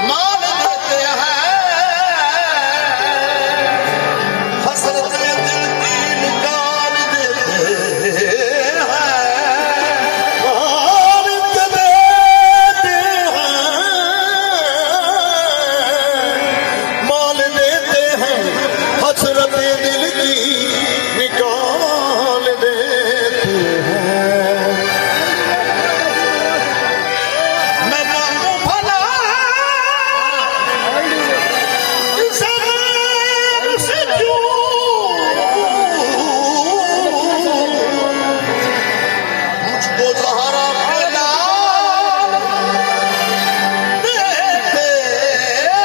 माल देते हैं, हसरत दिल की निकाल देते हैं, माल देते हैं, माल देते हैं, हसरत दिल की निकाल देते हैं। मैं मांगू भला से क्यों, मुझको सहारा मिला देते हैं।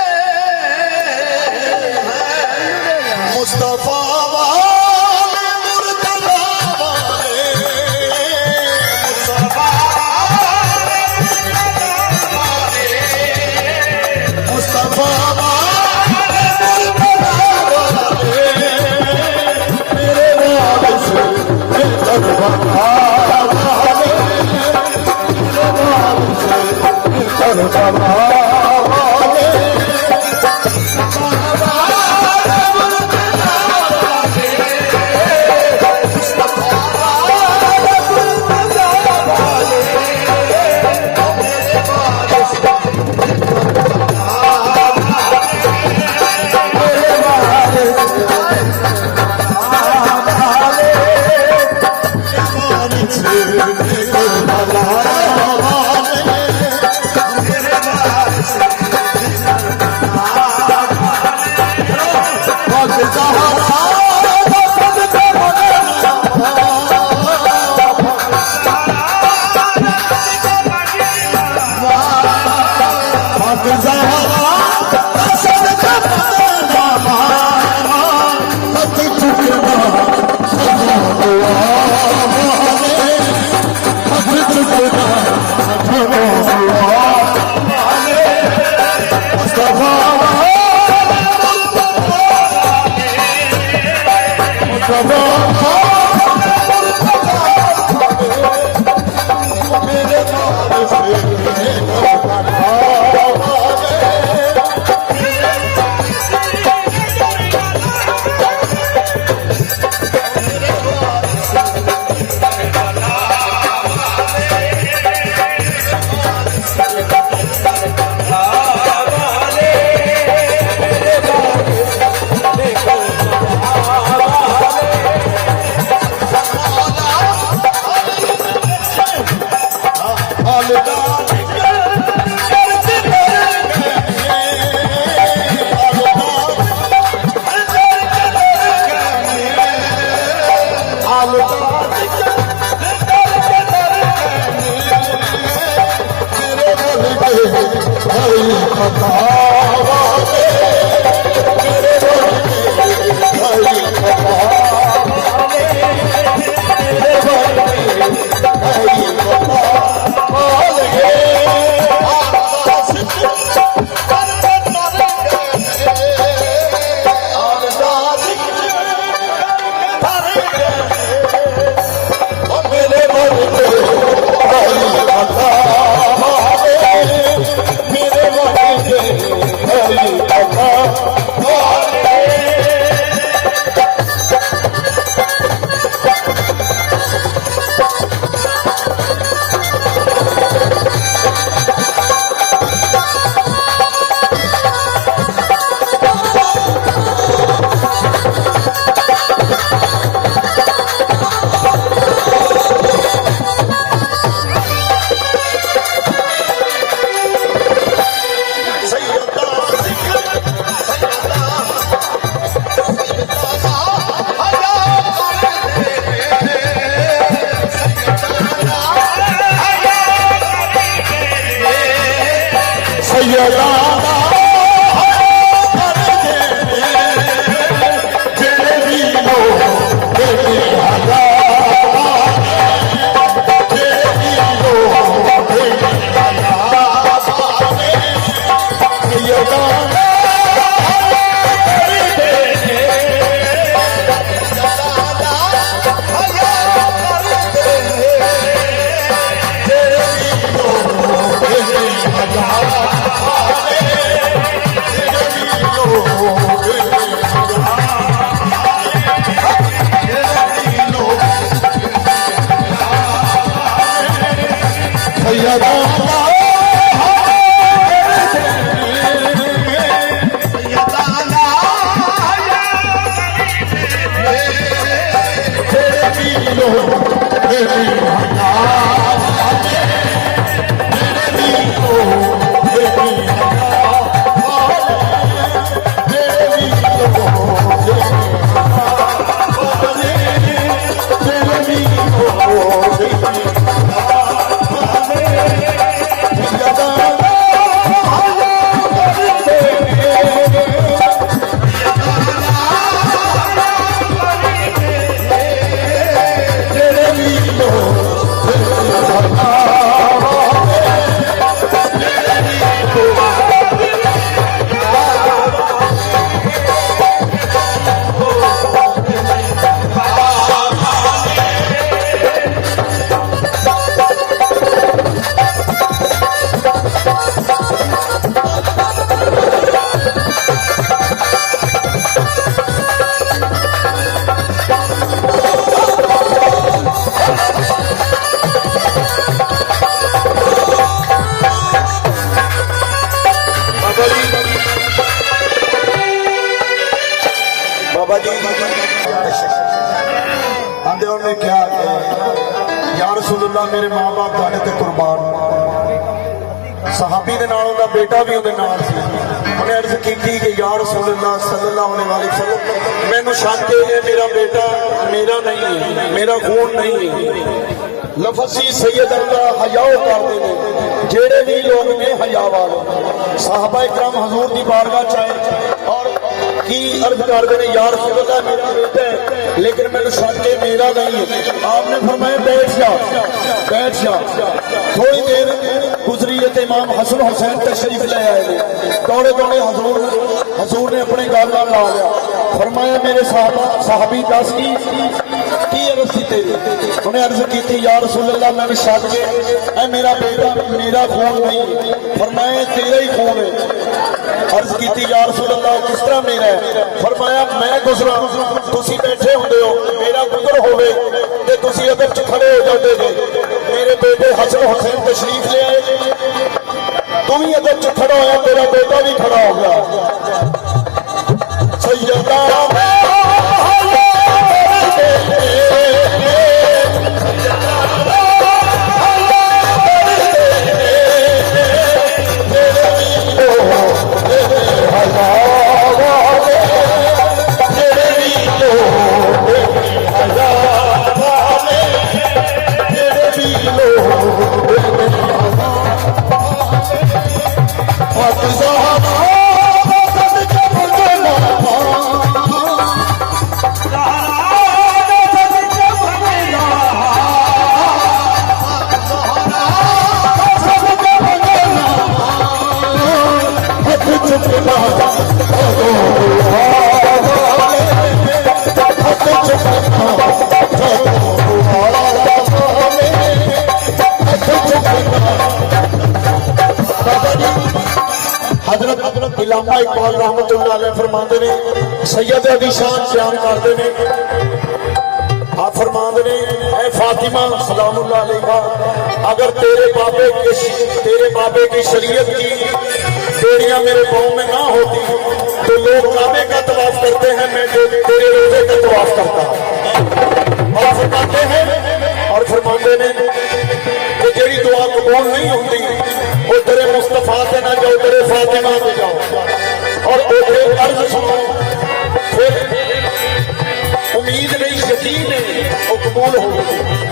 मुस्तफा वाले मुर्तजा वाले, मुस्तफा मुस्तफा वाले मुर्तजा वाले, मेरे वारिस मुस्तफा वाले, मेरे वारिस मुस्तफा वाले, बाबा जी आंदे उन्हें क्या या रसूलुल्लाह मेरे मां बाप ਤੁਹਾਡੇ ਤੇ ਕੁਰਬਾਨ सहाबी दे नाल उहदा बेटा भी उहदे नाल सी उन्हें अर्ज की कि या रसूलुल्लाह सल्लल्लाहु अलैहि वसल्लम मैनू शक है ये मेरा बेटा मेरा नहीं है मेरा खून नहीं है लफसी सैयद अल्लाह हयाओ करते हैं जेड़े भी लोग ने हया वाले साहबा इकराम हजूर की बारगाह चाहे और की अर्ज करते हैं यार रसूलुल्लाह मेरा बेटा है लेकिन मैंने शक है मेरा नहीं है आपने फरमाया बैठ जा थोड़ी देर गुजरी है इमाम हसन हुसैन तशरीफ ले आए दौड़े दौड़े हजूर ने अपने गाल ला लिया फरमाया मेरे साहबी दस की अर्ज की तेरी उन्हें अर्ज की या रसूलुल्लाह मैंने शक है ऐ मेरा बेटा मेरा खून नहीं फरमाया तेरा ही खून है अर्ज की या रसूलुल्लाह किस तरह मेरा है फरमाया मैं गुजरा तुसी बैठे होंदे हो मेरा गुजर होवे ते तुसी अदब च खड़े हो जाते थे मेरे बेटे हसन हुसैन तशरीफ ले आए तू भी अदब च खड़ा होया तेरा बेटा भी खड़ा हो गया सैयदा हजरत इलामा इकबाल रहमतुल्लाह अलैह फरमाते ने सैयद अली शान बयान करते ने आप फरमाते ने ऐ फातिमा सलामुल्लाह अलैहा अगर तेरे बाबे की शरीयत की बेड़ियां मेरे पाँव में ना होती तो लोग काबे का तवाफ करते हैं मैं तेरे रोजे का तवाफ करता और फरमाते ने कि जेड़ी दुआ कबूल नहीं होती वो तेरे मुस्तफा से ना जाओ तेरे फातिमा से जाओ और अर्ज सुनो फिर उम्मीद नहीं यकीन है वो कबूल हो गई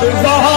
कर